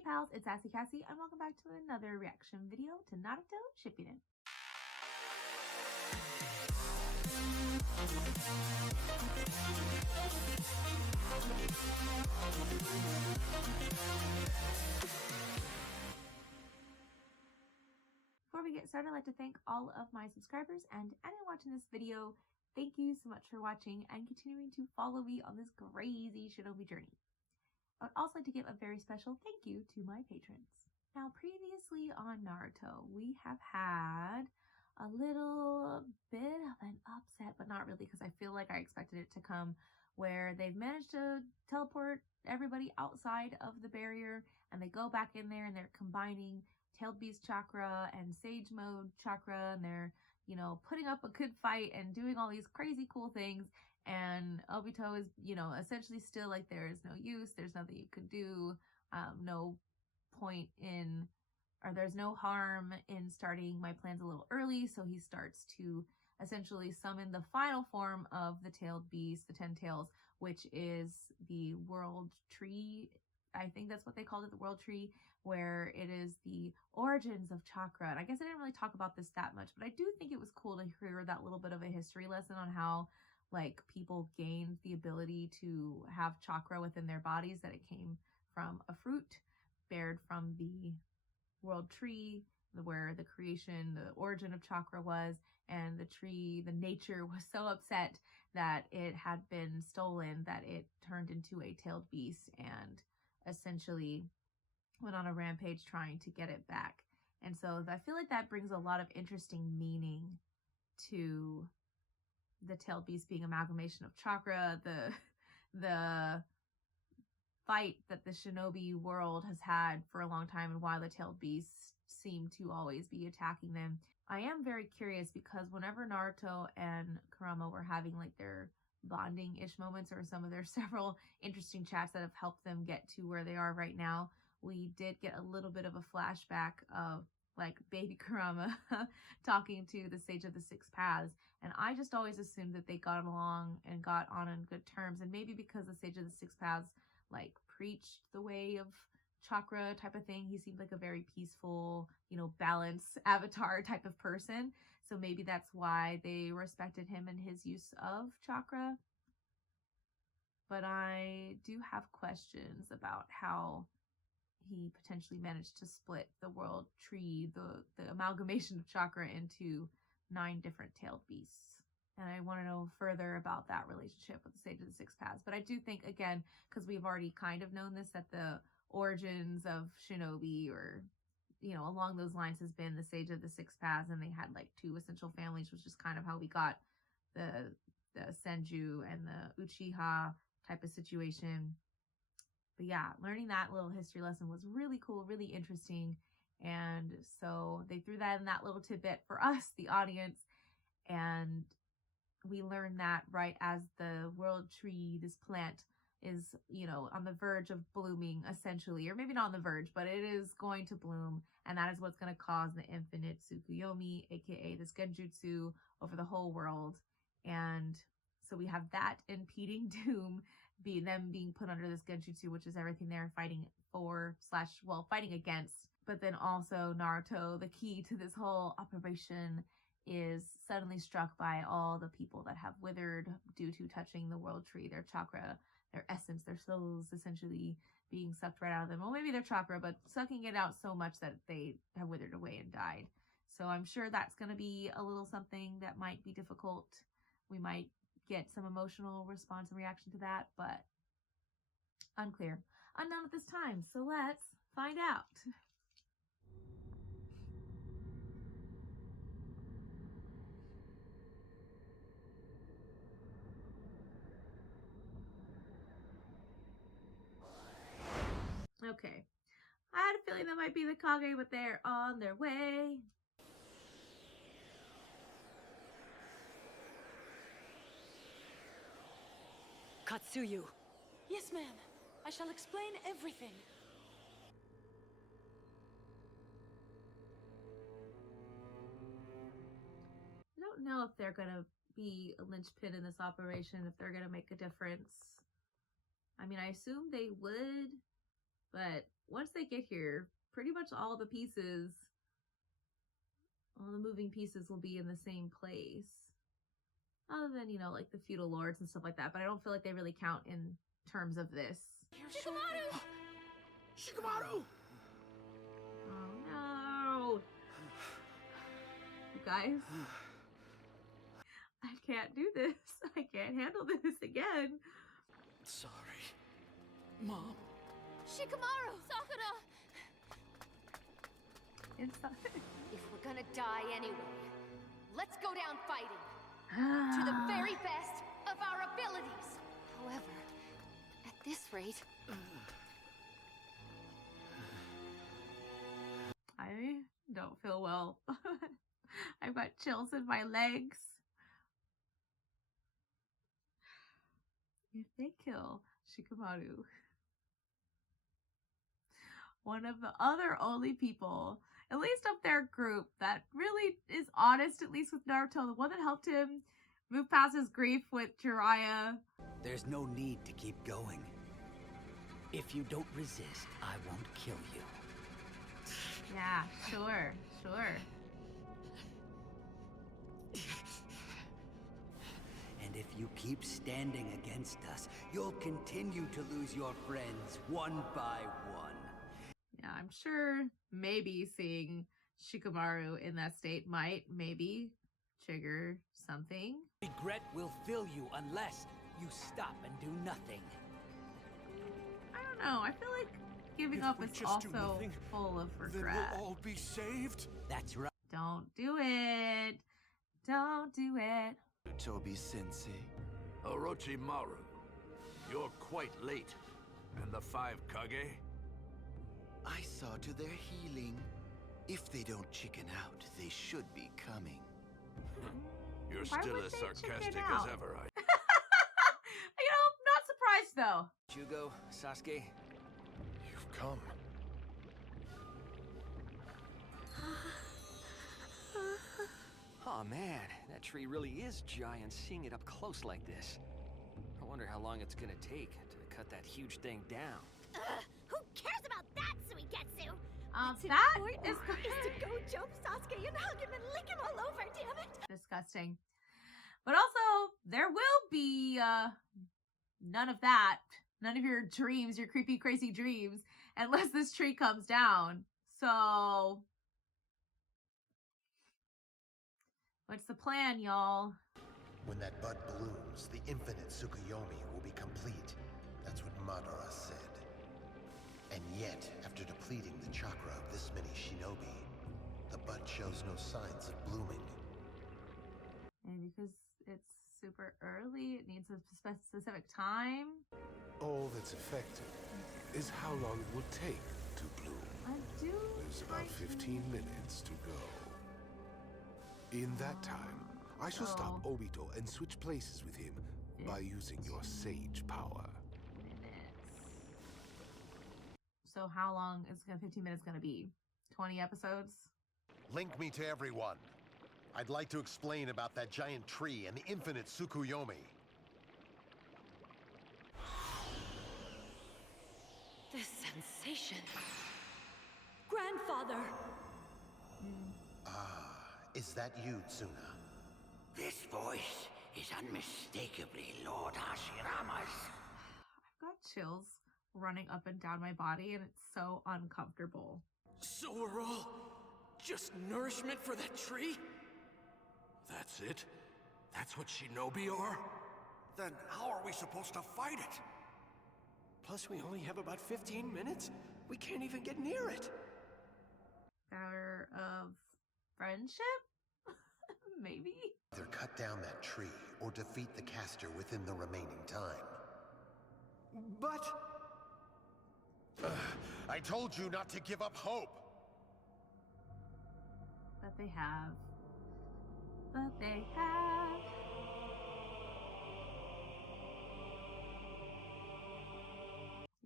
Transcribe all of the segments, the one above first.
Hey pals, it's Kassie and welcome back to another reaction video to Naruto Shippuden. Before we get started, I'd like to thank all of my subscribers and anyone watching this video. Thank you so much for watching and continuing to follow me on this crazy shinobi journey. I would also like to give a very special thank you to my patrons. Now, previously on Naruto, we have had a little bit of an upset, but not really, because I feel like I expected it to come, where they've managed to teleport everybody outside of the barrier, and they go back in there and they're combining Tailed Beast chakra and Sage Mode chakra, and they're, you know, putting up a good fight and doing all these crazy cool things. And Obito is, you know, essentially still like, there is no use, there's nothing you could do, no point in, or there's no harm in starting my plans a little early. So he starts to essentially summon the final form of the tailed beast, the 10 tails, which is the world tree. I think that's what they called it, the world tree, where it is the origins of chakra. And I guess I didn't really talk about this that much, but I do think it was cool to hear that little bit of a history lesson on how, like, people gained the ability to have chakra within their bodies, that it came from a fruit bared from the world tree, where the creation, the origin of chakra was, and the tree, the nature was so upset that it had been stolen that it turned into a tailed beast and essentially went on a rampage trying to get it back. And so I feel like that brings a lot of interesting meaning to the tailed beast being amalgamation of chakra, the fight that the shinobi world has had for a long time, and why the tailed beasts seem to always be attacking them. I am very curious, because whenever Naruto and Kurama were having like their bonding-ish moments, or some of their several interesting chats that have helped them get to where they are right now, we did get a little bit of a flashback of like baby Kurama talking to the Sage of the Six Paths. And I just always assumed that they got along and got on good terms. And maybe because the Sage of the Six Paths like preached the way of chakra type of thing, he seemed like a very peaceful, you know, balanced avatar type of person. So maybe that's why they respected him and his use of chakra. But I do have questions about how he potentially managed to split the world tree, the amalgamation of chakra, into 9 different tailed beasts. And I want to know further about that relationship with the Sage of the Six Paths. But I do think, again, because we've already kind of known this, that the origins of shinobi, or, you know, along those lines, has been the Sage of the Six Paths, and they had like 2 essential families, which is kind of how we got the Senju and the Uchiha type of situation. But yeah, learning that little history lesson was really cool, really interesting. And so they threw that in that little tidbit for us, the audience. And we learned that right as the world tree, this plant, is, you know, on the verge of blooming, essentially. Or maybe not on the verge, but it is going to bloom. And that is what's going to cause the infinite Tsukuyomi, aka this Genjutsu, over the whole world. And so we have that impeding doom, them being put under this Genjutsu, which is everything they're fighting for / well, fighting against. But then also Naruto, the key to this whole operation, is suddenly struck by all the people that have withered due to touching the world tree, their chakra, their essence, their souls essentially being sucked right out of them. Well, maybe their chakra, but sucking it out so much that they have withered away and died. So I'm sure that's going to be a little something that might be difficult. We might get some emotional response and reaction to that, but unclear. Unknown at this time. So let's find out. Okay. I had a feeling that might be the kage, but they're on their way. Katsuyu. Yes, ma'am. I shall explain everything. I don't know if they're gonna be a linchpin in this operation, if they're gonna make a difference. I mean, I assume they would, but once they get here, pretty much all the pieces, all the moving pieces will be in the same place. Other than, you know, like the feudal lords and stuff like that. But I don't feel like they really count in terms of this. Shikamaru! Shikamaru! Oh no! You guys, I can't do this. I can't handle this again. Sorry, Mom. Shikamaru! Sakura! If we're gonna die anyway, let's go down fighting. To the very best of our abilities. However, at this rate... I don't feel well. I've got chills in my legs. If they kill Shikamaru, one of the other only people, at least of their group, that really is honest, at least with Naruto, the one that helped him move past his grief with Jiraiya. There's no need to keep going. If you don't resist, I won't kill you. Yeah, sure. And if you keep standing against us, you'll continue to lose your friends one by one. Yeah, I'm sure maybe seeing Shikamaru in that state might maybe trigger something. Regret will fill you unless you stop and do nothing. I don't know. I feel like giving up is also full of regret. Then we'll all be saved? That's right. Don't do it. Don't do it. Toby Sensei. Orochimaru, you're quite late. And the 5 kage? I saw to their healing. If they don't chicken out, they should be coming. You're Why still would as they sarcastic chicken as out? ever, You know, not surprised though. Hugo, Sasuke, You've come. Oh man, that tree really is giant seeing it up close like this. I wonder how long it's gonna take to cut that huge thing down. Who cares about that, Suigetsu? That is to go jump Sasuke and hug him and lick him all over, damn it! disgusting. But also, there will be none of that. None of your dreams, your creepy, crazy dreams, unless this tree comes down. So, what's the plan, y'all? When that bud blooms, the infinite Tsukuyomi will be complete. That's what Madara said. And yet, after depleting the chakra of this many shinobi, the bud shows no signs of blooming. And because it's super early, it needs a specific time. All that's effective is how long it will take to bloom. I do. There's about 15 minutes to go. In that time, I shall stop Obito and switch places with him by using your sage power. So how long is 15 minutes gonna be? 20 episodes? Link me to everyone. I'd like to explain about that giant tree and the infinite Tsukuyomi. This sensation. Grandfather! Is that you, Tsuna? This voice is unmistakably Lord Hashirama's. I've got chills running up and down my body and it's so uncomfortable. So we're all just nourishment for that tree? That's it? That's what shinobi are? Then how are we supposed to fight it? Plus we only have about 15 minutes? We can't even get near it. Power of friendship? Maybe? Either cut down that tree or defeat the caster within the remaining time. But... I told you not to give up hope! But they have. But they have.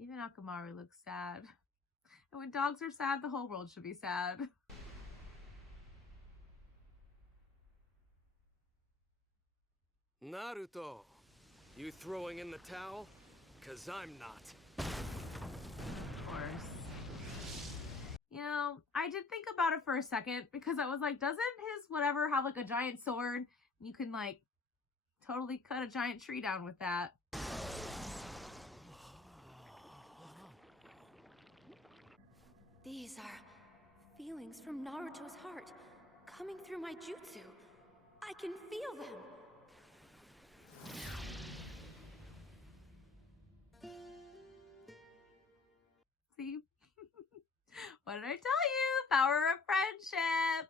Even Akamaru looks sad. And when dogs are sad, the whole world should be sad. Naruto, you throwing in the towel? 'Cause I'm not. Of course. I did think about it for a second because I was like, doesn't his whatever have like a giant sword? You can like totally cut a giant tree down with that. These are feelings from Naruto's heart coming through my jutsu. I can feel them. See? What did I tell you? Power of friendship.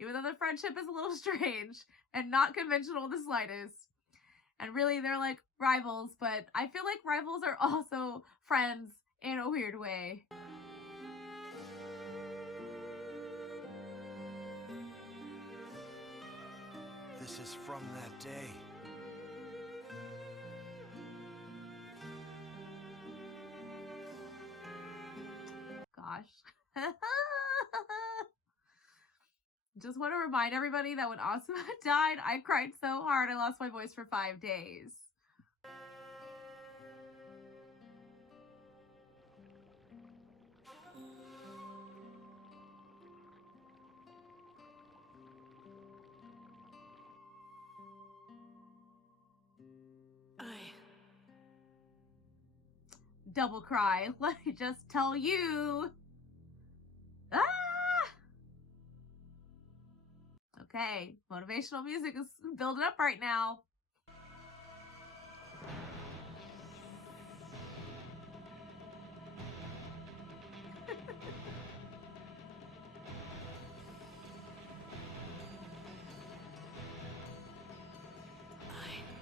Even though the friendship is a little strange and not conventional the slightest. And really, they're like rivals, but I feel like rivals are also friends in a weird way. This is from that day. Gosh. Just want to remind everybody that when Asuma died, I cried so hard I lost my voice for 5 days. Double cry. Let me just tell you. Ah! Okay, motivational music is building up right now.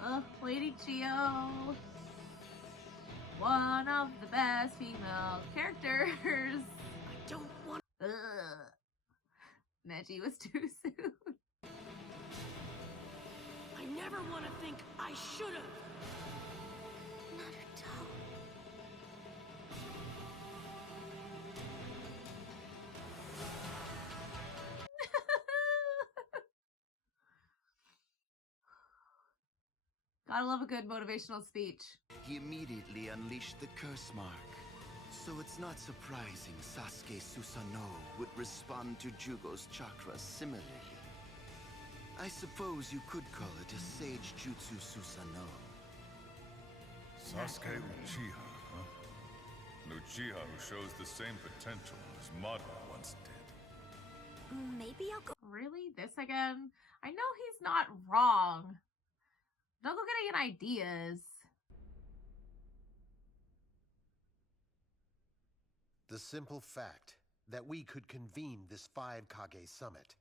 Oh, Lady Chio. One of the best female characters. I don't want. Neji was too soon. I never want to think I should have. Naruto. Gotta love a good motivational speech. He immediately unleashed the curse mark. So it's not surprising Sasuke Susanoo would respond to Jugo's chakra similarly. I suppose you could call it a Sage Jutsu Susanoo. Sasuke Uchiha, huh? An Uchiha who shows the same potential as Madara once did. Maybe I'll go. Really? This again? I know he's not wrong. Don't go getting ideas. The simple fact that we could convene this 5 Kage summit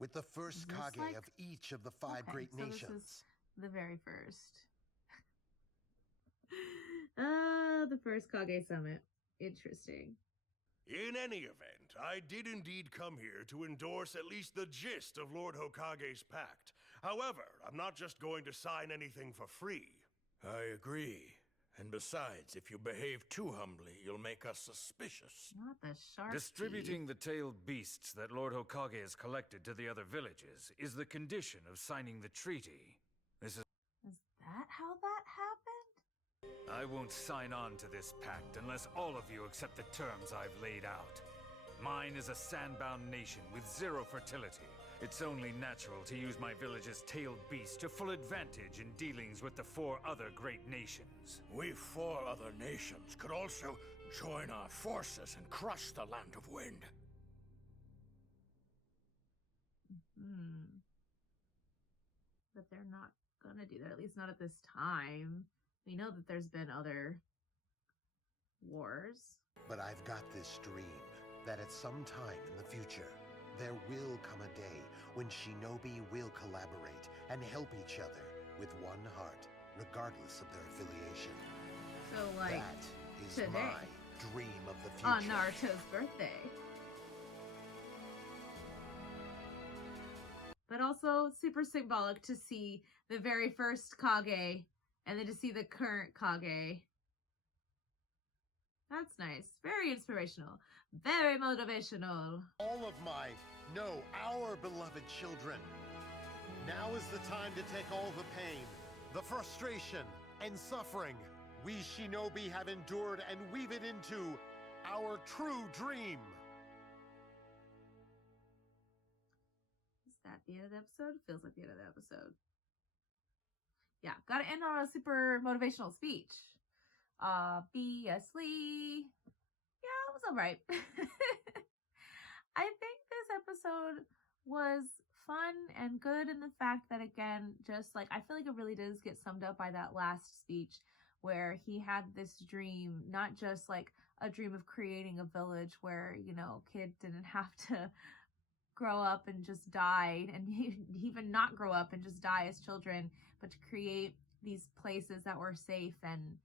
with the first Kage like... of each of the 5 great so nations. This is the very first. The first Kage summit. Interesting. In any event, I did indeed come here to endorse at least the gist of Lord Hokage's pact. However, I'm not just going to sign anything for free. I agree. And besides, if you behave too humbly, you'll make us suspicious. Not the shark. Distributing the tailed beasts that Lord Hokage has collected to the other villages is the condition of signing the treaty. Is that how that happened? I won't sign on to this pact unless all of you accept the terms I've laid out. Mine is a sandbound nation with 0 fertility. It's only natural to use my village's tailed beast to full advantage in dealings with the 4 other great nations. We 4 other nations could also join our forces and crush the Land of Wind. But they're not gonna do that, at least not at this time. We know that there's been other wars. But I've got this dream that at some time in the future, there will come a day when shinobi will collaborate and help each other with one heart, regardless of their affiliation. So, like, that is today, my dream of the future. on Naruto's birthday. But also super symbolic to see the very first Kage and then to see the current Kage. That's nice. Very inspirational. Very motivational. All of my, no, our beloved children. Now is the time to take all the pain, the frustration, and suffering we shinobi have endured and weave it into our true dream. the end of the episode? Feels like the end of the episode. Yeah, gotta end on a super motivational speech. Obviously. Yeah, it was alright. I think this episode was fun and good in the fact that, again, just like, I feel like it really does get summed up by that last speech where he had this dream, not just like a dream of creating a village where, you know, kid didn't have to grow up and just die, and even not grow up and just die as children, but to create these places that were safe and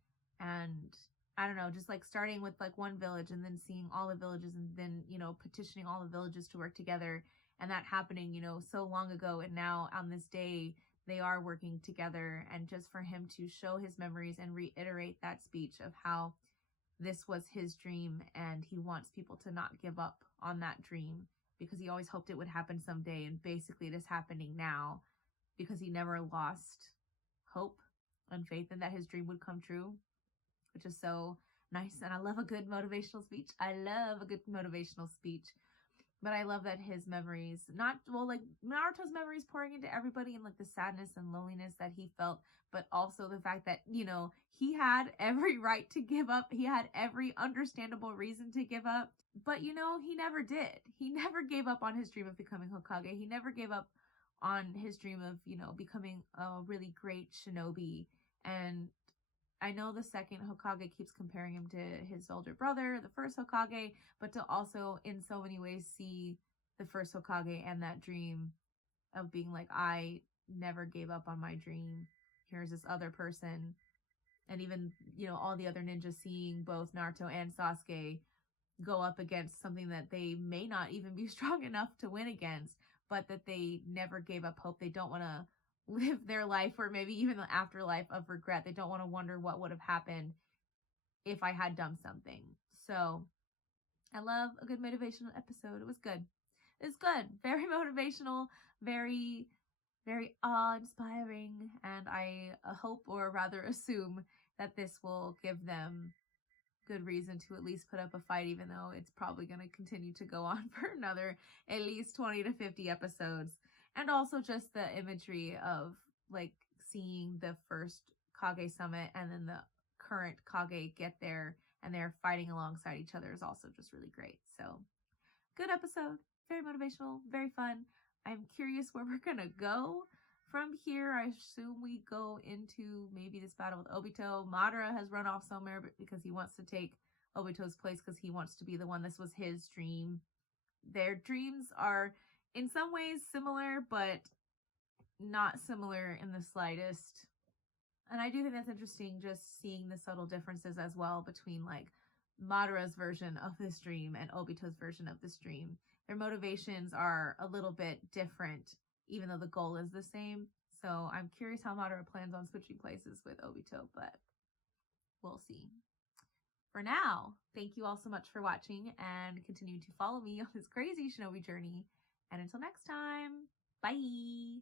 I don't know, just like starting with like one village and then seeing all the villages and then, you know, petitioning all the villages to work together, and that happening, you know, so long ago, and now on this day they are working together. And just for him to show his memories and reiterate that speech of how this was his dream and he wants people to not give up on that dream because he always hoped it would happen someday, and basically it is happening now because he never lost hope and faith in that his dream would come true, which is so nice. And I love a good motivational speech. But I love that his memories, like Naruto's memories pouring into everybody, and like the sadness and loneliness that he felt, but also the fact that, you know, he had every right to give up. He had every understandable reason to give up. But, you know, he never did. He never gave up on his dream of becoming Hokage. He never gave up on his dream of, you know, becoming a really great shinobi. And I know the second Hokage keeps comparing him to his older brother, the first Hokage, but to also in so many ways see the first Hokage and that dream of being like, I never gave up on my dream. Here's this other person. And even, you know, all the other ninjas seeing both Naruto and Sasuke go up against something that they may not even be strong enough to win against, but that they never gave up hope. They don't want to live their life, or maybe even the afterlife of regret. They don't want to wonder what would have happened if I had done something. So I love a good motivational episode. It was good. It's good. Very motivational, very, very awe-inspiring. And I hope, or rather assume, that this will give them good reason to at least put up a fight, even though it's probably going to continue to go on for another at least 20 to 50 episodes. And also just the imagery of like seeing the first Kage summit and then the current Kage get there and they're fighting alongside each other is also just really great. So good episode, very motivational, very fun. I'm curious where we're gonna go from here. I assume we go into maybe this battle with Obito. Madara has run off somewhere because he wants to take Obito's place because he wants to be the one. This was his dream. Their dreams are in some ways similar, but not similar in the slightest. And I do think that's interesting, just seeing the subtle differences as well between like Madara's version of this dream and Obito's version of this dream. Their motivations are a little bit different, even though the goal is the same. So I'm curious how Madara plans on switching places with Obito, but we'll see. For now, thank you all so much for watching, and continue to follow me on this crazy shinobi journey. And until next time, bye!